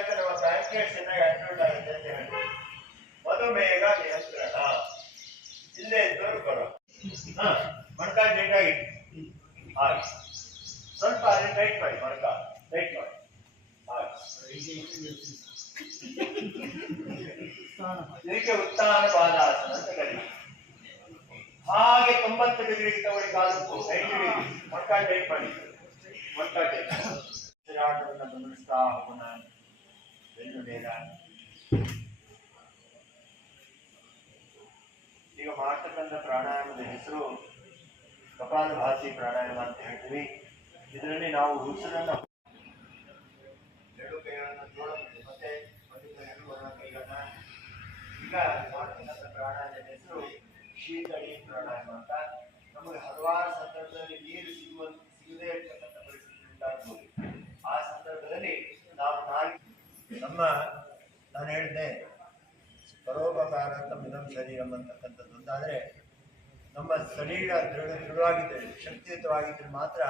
ಅಂತ ನಮ್ಮ ಬ್ಯಾಂಕೆಟ್ ಚೆನ್ನಾಗಿ ಅಡ್ಮಿಟ್ ಆಗುತ್ತೆ ಅಂತ ಹೇಳ್ತೀವಿ. ಮಧುಮೇಹ ನಿಯಂತ್ರಣ ಇಲ್ಲೇ ಇದ್ದವರು ಬರೋ ಮೊಣಕಾಲು ಟೈಟಾಗಿ ಹಾಗೆ ಸ್ವಲ್ಪ ಅಲ್ಲಿ ಟೈಟ್ ಮಾಡಿ, ಮೊಣಕಾಲು ಟೈಟ್ ಮಾಡಿ ಇದಕ್ಕೆ ಉತ್ಥಾನ ಪಾದಾಸನ ಅಂತ ಕರೀತಾರೆ. ಹಾಗೆ 90 ಡಿಗ್ರಿ ತಗೊಳ್ಳಿ, ಕಾಲಕ್ಕೂ 90 ಡಿಗ್ರಿ ಮೊಣಕಾಲು ಟೈಟ್ ಮಾಡಿ, ಮೊಣಕಾಲು ಟೈಟ್ ಉಸಿರಾಟವನ್ನು ಗಮನಿಸ್ತಾ ಹೋಗೋಣ. ಬೆನ್ನು ನೇರ. ಈಗ ಮಾಡ್ತಕ್ಕಂಥ ಪ್ರಾಣಾಯಾಮದ ಹೆಸರು ಕಪಾಲಭಾತಿ ಪ್ರಾಣಾಯಾಮ ಅಂತ ಹೇಳ್ತೀವಿ. ಇದರಲ್ಲಿ ನಾವು ಉಸಿರನ್ನು ಎರಡು ಕೈಗಳನ್ನು ಜೋಡಿಸಿ ಮತ್ತೆ ಒಂದು ಕೈಗಳನ್ನ ಈಗ ಮಾಡ್ತಕ್ಕಂಥ ಪ್ರಾಣಾಯಾಮದ ಹೆಸರು ಶೀತಳಿ ಪ್ರಾಣಾಯಾಮ ಅಂತ. ನಮಗೆ ಹಲವಾರು ಸಂದರ್ಭದಲ್ಲಿ ನೀರು ಸಿಗದೇ ಇರ್ತಕ್ಕಂಥ ಪರಿಸ್ಥಿತಿ ಉಂಟಾಗಬಹುದು. ಆ ಸಂದರ್ಭದಲ್ಲಿ ನಾವು ನಾನು ಹೇಳಿದ್ದೆ ಪರೋಪಕಾರಾರ್ಥಂ ಇದಂ ಶರೀರಂ ಅಂತಕ್ಕಂಥದ್ದು ಒಂದಾದರೆ, ನಮ್ಮ ಶರೀರ ದೃಢವಾಗಿದ್ದರೆ, ಶಕ್ತಿಯುತವಾಗಿದ್ದರೆ ಮಾತ್ರ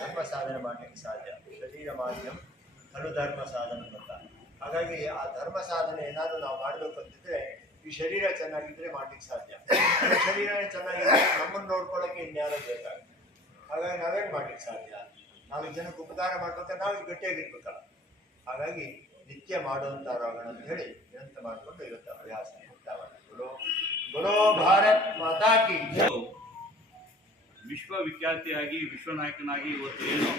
ಧರ್ಮ ಸಾಧನೆ ಮಾಡಲಿಕ್ಕೆ ಸಾಧ್ಯ. ಶರೀರ ಮಾಧ್ಯಮ ಖಲು ಧರ್ಮ ಸಾಧನ ಅಂತ. ಹಾಗಾಗಿ ಆ ಧರ್ಮ ಸಾಧನೆ ಏನಾದರೂ ನಾವು ಮಾಡಬೇಕು ಅಂತಿದ್ರೆ ಈ ಶರೀರ ಚೆನ್ನಾಗಿದ್ದರೆ ಮಾಡ್ಲಿಕ್ಕೆ ಸಾಧ್ಯ. ಶರೀರನೇ ಚೆನ್ನಾಗಿದ್ದರೆ ನಮ್ಮನ್ನು ನೋಡ್ಕೊಳ್ಳೋಕೆ ಇನ್ಯಾರೋ ಬೇಕಾಗುತ್ತೆ. ಹಾಗಾಗಿ ನಾವೇನು ಮಾಡ್ಲಿಕ್ಕೆ ಸಾಧ್ಯ? 4 ಜನಕ್ಕೆ ಉಪಕಾರ ಮಾಡ್ಬೇಕಾದ್ರೆ ನಾವು ಗಟ್ಟಿಯಾಗಿರ್ಬೇಕಲ್ಲ. ಹಾಗಾಗಿ ನಿತ್ಯ ಮಾಡುವಂಥವ್ರಾಗೋಣ ಅಂತ ಹೇಳಿ ನಿರಂತರ ಮಾಡಿಕೊಂಡು ಇವತ್ತು ಅಭ್ಯಾಸ ಗುರು ಭಾರತ್ ಮಾತಾ ಕಿ ಜೈ. ವಿಶ್ವವಿಖ್ಯಾತಿಯಾಗಿ ವಿಶ್ವನಾಯಕನಾಗಿ ಇವತ್ತು ಏನು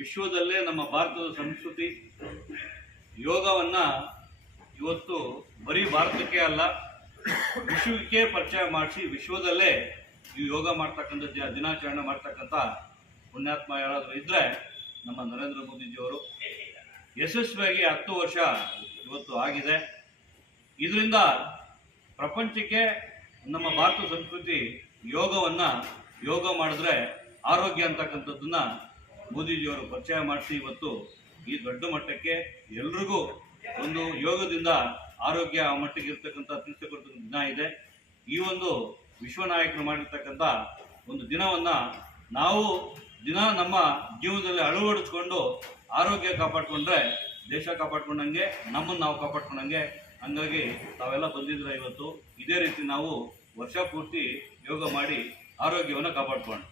ವಿಶ್ವದಲ್ಲೇ ನಮ್ಮ ಭಾರತದ ಸಂಸ್ಕೃತಿ ಯೋಗವನ್ನು ಇವತ್ತು ಬರೀ ಭಾರತಕ್ಕೆ ಅಲ್ಲ ವಿಶ್ವಕ್ಕೆ ಪರಿಚಯ ಮಾಡಿಸಿ ವಿಶ್ವದಲ್ಲೇ ಈ ಯೋಗ ಮಾಡ್ತಕ್ಕಂಥ ದಿನಾಚರಣೆ ಮಾಡ್ತಕ್ಕಂಥ ಪುಣ್ಯಾತ್ಮ ಯಾರಾದರೂ ಇದ್ದರೆ ನಮ್ಮ ನರೇಂದ್ರ ಮೋದಿಜಿಯವರು. ಯಶಸ್ವಿಯಾಗಿ 10 ವರ್ಷ ಇವತ್ತು ಆಗಿದೆ. ಇದರಿಂದ ಪ್ರಪಂಚಕ್ಕೆ ನಮ್ಮ ಭಾರತ ಸಂಸ್ಕೃತಿ ಯೋಗ ಮಾಡಿದ್ರೆ ಆರೋಗ್ಯ ಅಂತಕ್ಕಂಥದ್ದನ್ನು ಮೋದಿಜಿಯವರು ಪರಿಚಯ ಮಾಡಿಸಿ ಇವತ್ತು ಈ ದೊಡ್ಡ ಮಟ್ಟಕ್ಕೆ ಎಲ್ರಿಗೂ ಒಂದು ಯೋಗದಿಂದ ಆರೋಗ್ಯ ಮಟ್ಟಿಗೆ ಇರ್ತಕ್ಕಂಥ ತಿಳಿಸಿಕೊಡ್ತಕ್ಕಂಥ ದಿನ ಇದೆ. ಈ ಒಂದು ವಿಶ್ವನಾಯಕರು ಮಾಡಿರ್ತಕ್ಕಂಥ ಒಂದು ದಿನವನ್ನು ನಾವು ದಿನ ನಮ್ಮ ಜೀವನದಲ್ಲಿ ಅಳವಡಿಸ್ಕೊಂಡು ಆರೋಗ್ಯ ಕಾಪಾಡಿಕೊಂಡ್ರೆ ದೇಶ ಕಾಪಾಡ್ಕೊಂಡಂಗೆ, ನಮ್ಮನ್ನು ನಾವು ಕಾಪಾಡ್ಕೊಂಡಂಗೆ. ಹಂಗಾಗಿ ತಾವೆಲ್ಲ ಬಂದಿದ್ರೆ ಇವತ್ತು ಇದೇ ರೀತಿ ನಾವು ವರ್ಷ ಪೂರ್ತಿ ಯೋಗ ಮಾಡಿ ಆರೋಗ್ಯವನ್ನು ಕಾಪಾಡ್ಕೊಂಡು